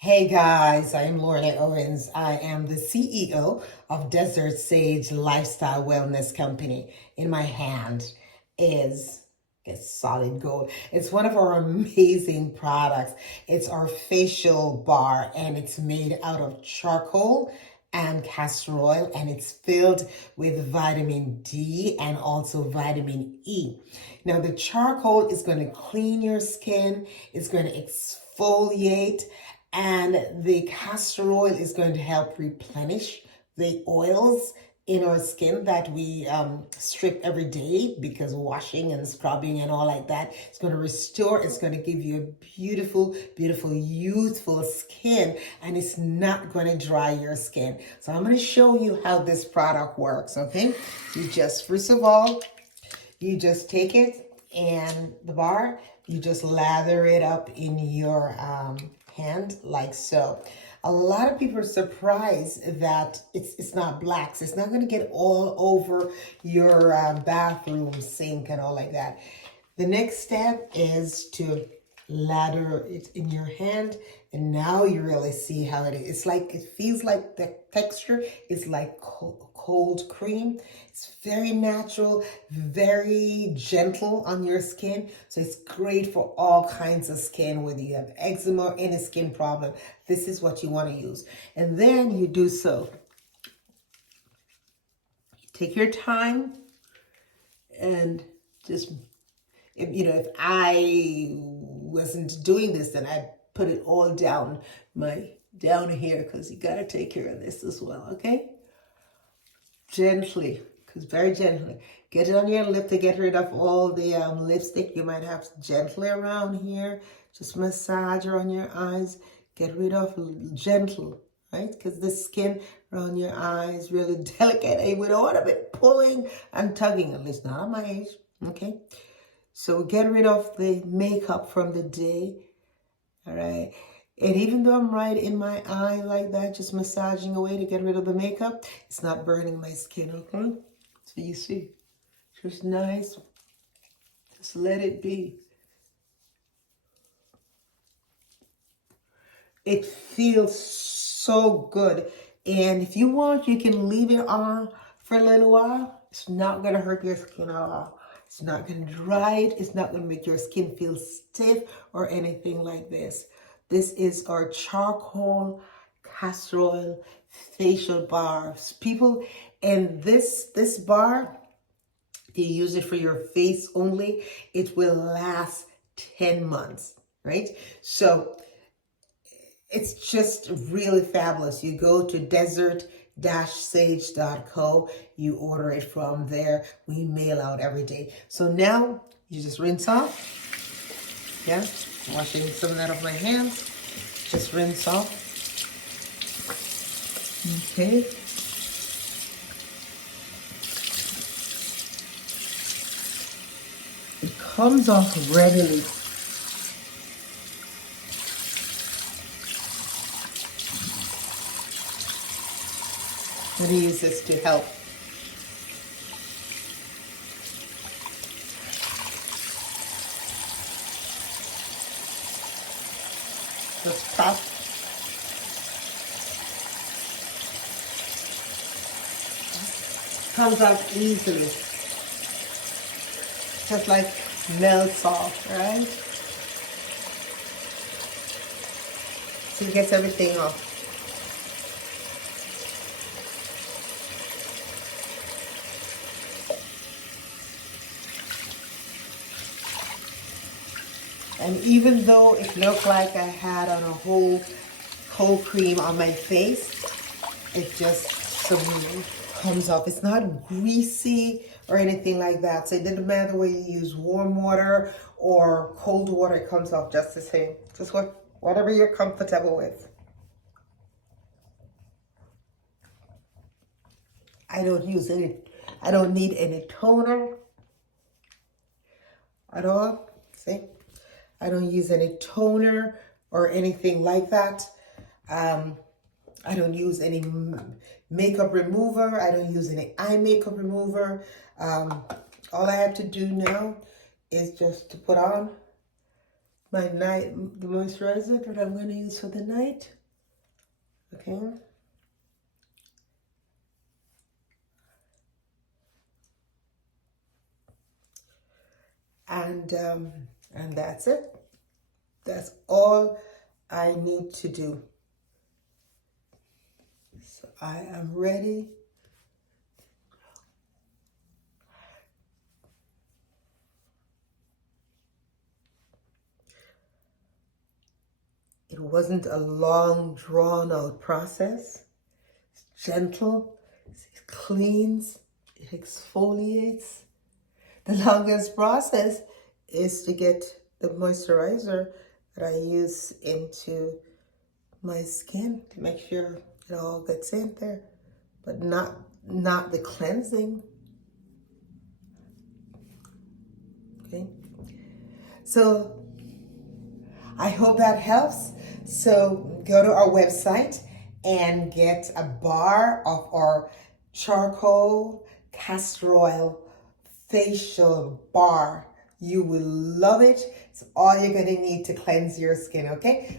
Hey guys, I'm Lorna Owens. I am the CEO of Desert Sage Lifestyle Wellness Company. In my hand is solid gold. It's one of our amazing products. It's our facial bar and it's made out of charcoal and castor oil, and it's filled with vitamin D and also vitamin E. Now the charcoal is going to clean your skin, it's going to exfoliate, and the castor oil is going to help replenish the oils in our skin that we strip every day because washing and scrubbing and all like that. It's going to restore, it's going to give you a beautiful, beautiful, youthful skin, and it's not going to dry your skin. So I'm going to show you how this product works, okay? You just, first of all, you just take it and the bar, you just lather it up in your hand like so. A lot of people are surprised that it's not black. So it's not going to get all over your bathroom sink and all like that. The next step is to lather it in your hand, and now you really see how it is. It's like, it feels like the texture is like cold cream. It's very natural, very gentle on your skin. So it's great for all kinds of skin, whether you have eczema or any skin problem. This is what you want to use. And then you do so. Take your time and just, if I wasn't doing this, then I'd put it all down here, because you got to take care of this as well, okay? Gently, because very gently. Get it on your lip to get rid of all the lipstick you might have. Gently around here. Just massage around your eyes. Get rid of gentle, right? Because the skin around your eyes is really delicate, and we don't want to be pulling and tugging, at least not at my age, okay? So get rid of the makeup from the day, all right? And even though I'm right in my eye like that, just massaging away to get rid of the makeup, it's not burning my skin, okay? So you see, just nice, just let it be. It feels so good. And if you want, you can leave it on for a little while. It's not gonna hurt your skin at all. It's not going to dry it. It's not going to make your skin feel stiff or anything like this. This is our charcoal castor oil facial bar. People, and this bar, if you use it for your face only, it will last 10 months, right? So it's just really fabulous. You go to desert-sage.co, you order it from there. We mail out every day. So now you just rinse off. Yeah, washing some of that off my hands. Just rinse off. Okay. It comes off readily. I'm going to use this to help. Just prop. Comes out easily. Just like melts off, right? So it gets everything off. And even though it looked like I had on a whole cold cream on my face, it just smooth comes off. It's not greasy or anything like that. So it doesn't matter whether you use warm water or cold water, it comes off just the same. Just whatever you're comfortable with. I don't need any toner at all. See? I don't use any toner or anything like that. I don't use any makeup remover. I don't use any eye makeup remover. All I have to do now is just to put on the moisturizer that I'm going to use for the night. Okay. And that's it. That's all I need to do. So I am ready. It wasn't a long, drawn-out process. It's gentle, it cleans, it exfoliates. The longest process is to get the moisturizer that I use into my skin to make sure it all gets in there, but not the cleansing. Okay, so I hope that helps. So go to our website and get a bar of our charcoal castor oil facial bar. You will love it. It's all you're going to need to cleanse your skin, okay?